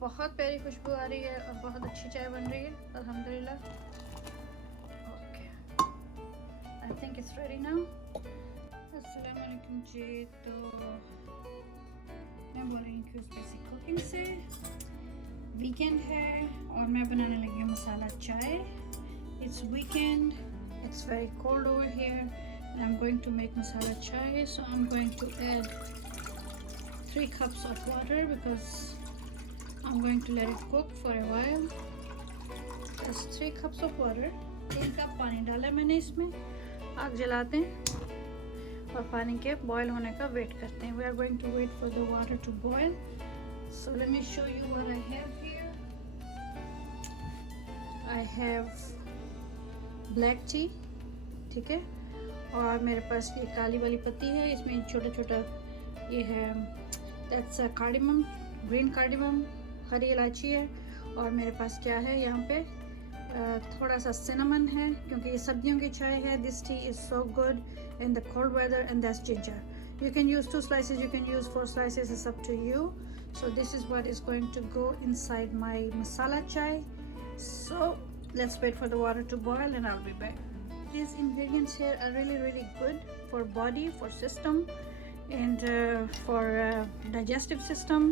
بہت پیاری خوشبو آ رہی ہے اور بہت اچھی چائے بن رہی ہے الحمدللہ. Okay I think it's ready now. السلام علیکم جی. تو میں بول رہی ہوں کہ اسپیسی کوکنگ سے ویکینڈ ہے اور میں بنانے لگی ہوں مسالہ چائے. It's weekend, it's very cold over here and I'm going to make masala chai. So I'm going to add 3 cups of water because I'm going to let it cook for a while. Just 3 cups of water. 3 cup پانی ڈالا میں نے اس میں. آگ جلاتے ہیں اور پانی کے بوائل ہونے کا ویٹ کرتے ہیں. We are going to wait for the water to boil. So let me show you what I have here. I have black tea. ٹھیک ہے, اور میرے پاس یہ کالی والی پتی ہے, اس میں چھوٹا چھوٹا یہ ہے دیٹس کارڈیمم, گرین کارڈیمم, ہری الائچی ہے. اور میرے پاس کیا ہے یہاں پہ تھوڑا سا سینمن ہے کیونکہ یہ سردیوں کی چائے ہے. This tea is so good in the cold weather and that's ginger. You can use 2 slices, you can use 4 slices, it's up to you. So this is what is going to go inside my masala chai. So let's wait for the water to boil and I'll be back. These ingredients here are really good for body, for system and for digestive system.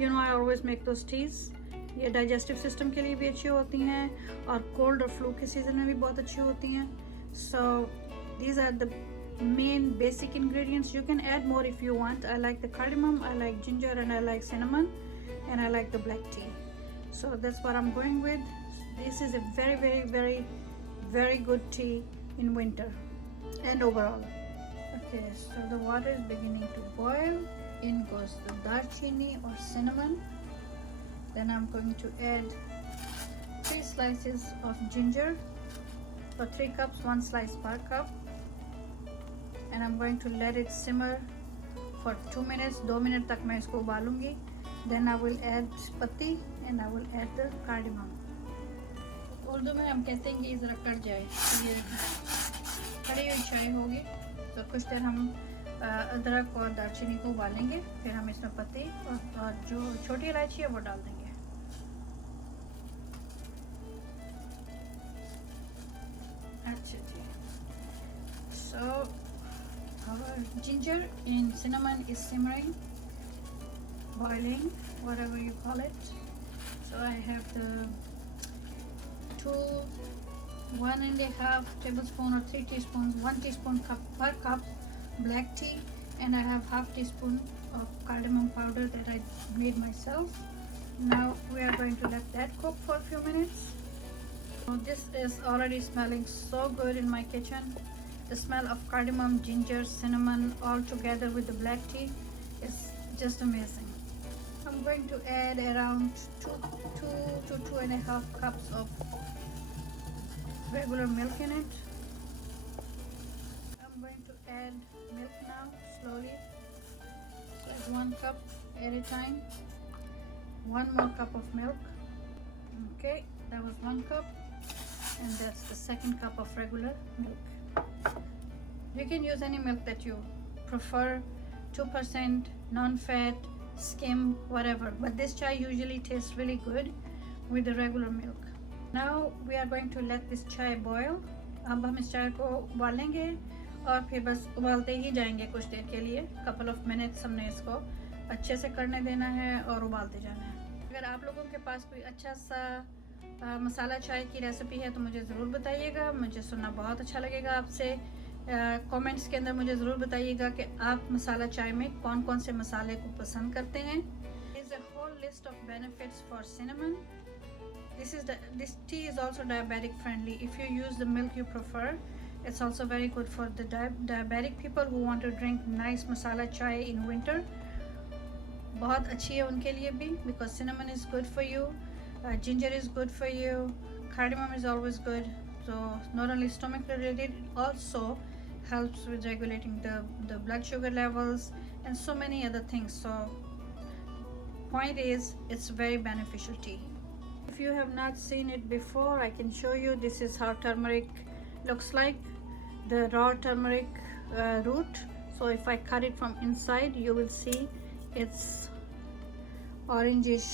You know I always make those teas. یہ digestive system کے لیے بھی اچھی ہوتی ہیں اور cold اور flu کے season میں بھی بہت اچھی ہوتی ہیں. So these are the main basic ingredients. You can add more if you want. I like the cardamom, I like ginger and I like cinnamon and I like the black tea. So that's what I'm going with. This is a very good tea in winter and overall. Okay, so the water is beginning to boil. In goes the darchini or cinnamon. Then I'm going to add 3 slices of ginger. For 3 cups, 1 slice per cup. And I'm going to let it simmer for 2 minutes. 2 minutes tak main isko ubalungi. Then I will add patti and I will add the cardamom. Urdu میں ہم کہتے ہیں کہ یہ ذرا کٹ جائے, یہ کڑی ہوئی چائے ہوگی. تو کچھ دیر ہم ادرک اور دارچینی کو ابالیں گے, پھر ہم اس میں پتی اور جو چھوٹی الائچی ہے وہ ڈال دیں گے. اچھا جی. So our ginger and cinnamon is simmering, boiling, whatever you call it. So I have the 1.5 tablespoon or 3 teaspoons, 1 teaspoon per cup black tea, and I have half teaspoon of cardamom powder that I made myself. Now we are going to let that cook for a few minutes. So this is already smelling so good in my kitchen. The smell of cardamom, ginger, cinnamon all together with the black tea is just amazing. I'm going to add around 2 to 2.5 cups of regular milk in it. I'm going to add milk now slowly. So it's 1 cup at a time. 1 more cup of milk. Okay, that was 1 cup, and that's the 2nd cup of regular milk. You can use any milk that you prefer, 2%, non-fat, skim, whatever, but this chai usually tastes really good with the regular milk. Now we are going to let this chai boil. اب ہم اس چائے کو ابالیں گے اور پھر بس ابالتے ہی جائیں گے کچھ دیر کے لیے. couple of minutes ہم نے اس کو اچھے سے کرنے دینا ہے اور ابالتے جانا ہے. اگر آپ لوگوں کے پاس کوئی اچھا سا مسالہ چائے کی ریسیپی ہے تو مجھے ضرور بتائیے گا. مجھے سننا بہت اچھا لگے گا آپ سے. کامنٹس کے اندر مجھے ضرور بتائیے گا کہ آپ مسالہ چائے میں کون کون سے مسالے کو پسند کرتے ہیں. There is a whole list of benefits for cinnamon. This tea is also diabetic friendly. If you use the milk you prefer, it's also very good for the diabetic people who want to drink nice masala chai in winter. بہت اچھی ہے ان کے لیے بھی because cinnamon is good for you, ginger is good for you, cardamom is always good. So not only stomach related, it also helps with regulating the blood sugar levels and so many other things. So point is, it's very beneficial tea. If you have not seen it before, I can show you. This is how turmeric looks like, the raw turmeric root. So if I cut it from inside, you will see it's orangish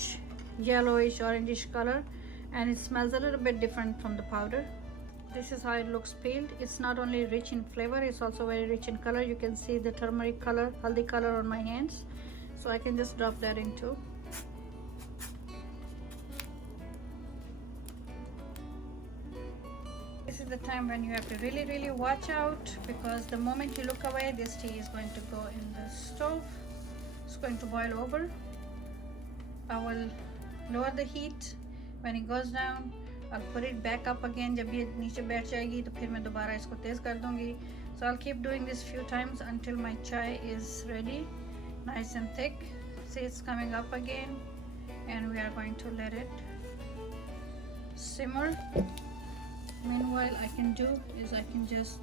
yellowish orangish color, and it smells a little bit different from the powder. This is how it looks peeled. It's not only rich in flavor, it's also very rich in color. You can see the turmeric color, haldi color on my hands. So I can just drop that in too. This is the time when you have to really watch out, because the moment you look away, this tea is going to go in the stove. It's going to boil over. I will lower the heat. When it goes down, I'll put it back up again. जब ये नीचे बैठ जाएगी तो फिर मैं दोबारा इसको तेज़ कर दूँगी. So I'll keep doing this few times until my chai is ready, nice and thick. See, it's coming up again, and we are going to let it simmer. Meanwhile, I can do is I can just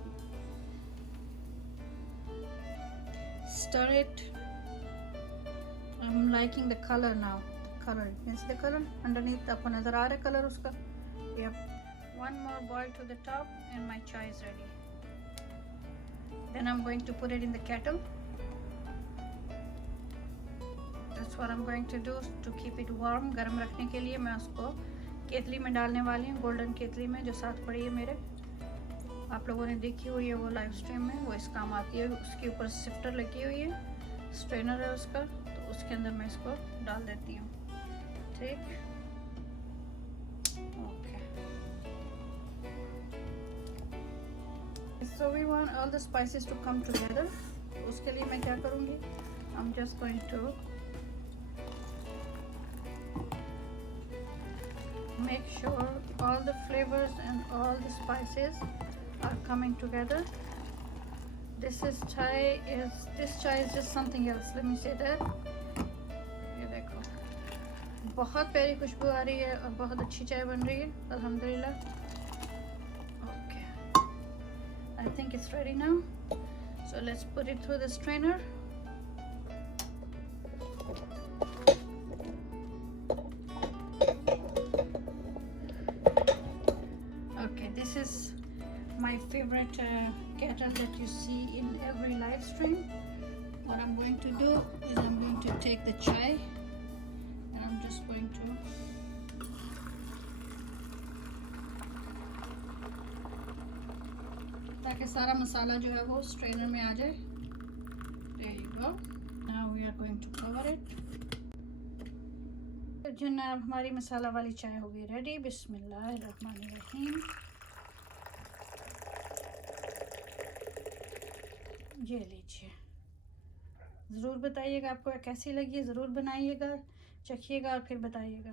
stir it. I'm liking the color now. The color, you can see the color underneath. आपको नजर आ रहा है color उसका? Yep. One more boil to the top, and my chai is ready. Then I'm going to put it in the kettle. That's what I'm going to do to keep it warm. गर्म रखने के लिए मैं उसको केतली में डालने वाली हूँ, गोल्डन केतली में जो साथ पड़ी है मेरे. आप लोगों ने देखी हुई है वो लाइव स्ट्रीम में, वो इस काम आती है. उसके ऊपर सिफ्टर लगी हुई है, स्ट्रेनर है उसका, तो उसके अंदर मैं इसको डाल देती हूँ. ठीक, okay. So we want all the spices to come together. उसके लिए मैं क्या करूँगी? I'm just going to make sure all the flavors and all the spices are coming together. This chai is just something else. Let me say that. ये देखो, बहुत प्यारी खुशबू आ रही है और बहुत अच्छी चाय बन रही है, अल्हम्दुलिल्लाह. Okay, I think it's ready now. So let's put it through the strainer. This is my favorite kettle that you see in every live stream. What I'm going to do is I'm going to take the chai and I'm just going to ताकि सारा मसाला जो है वो strainer में आ जाए. There you go. Now we are going to cover it. तो जनाब हमारी मसाला वाली चाय हो गई रेडी. बिस्मिल्लाहिर्रहमानिर्रहीम. ये लीजिए. ज़रूर बताइएगा आपको कैसी लगी, ज़रूर बनाइएगा, चखिएगा और फिर बताइएगा.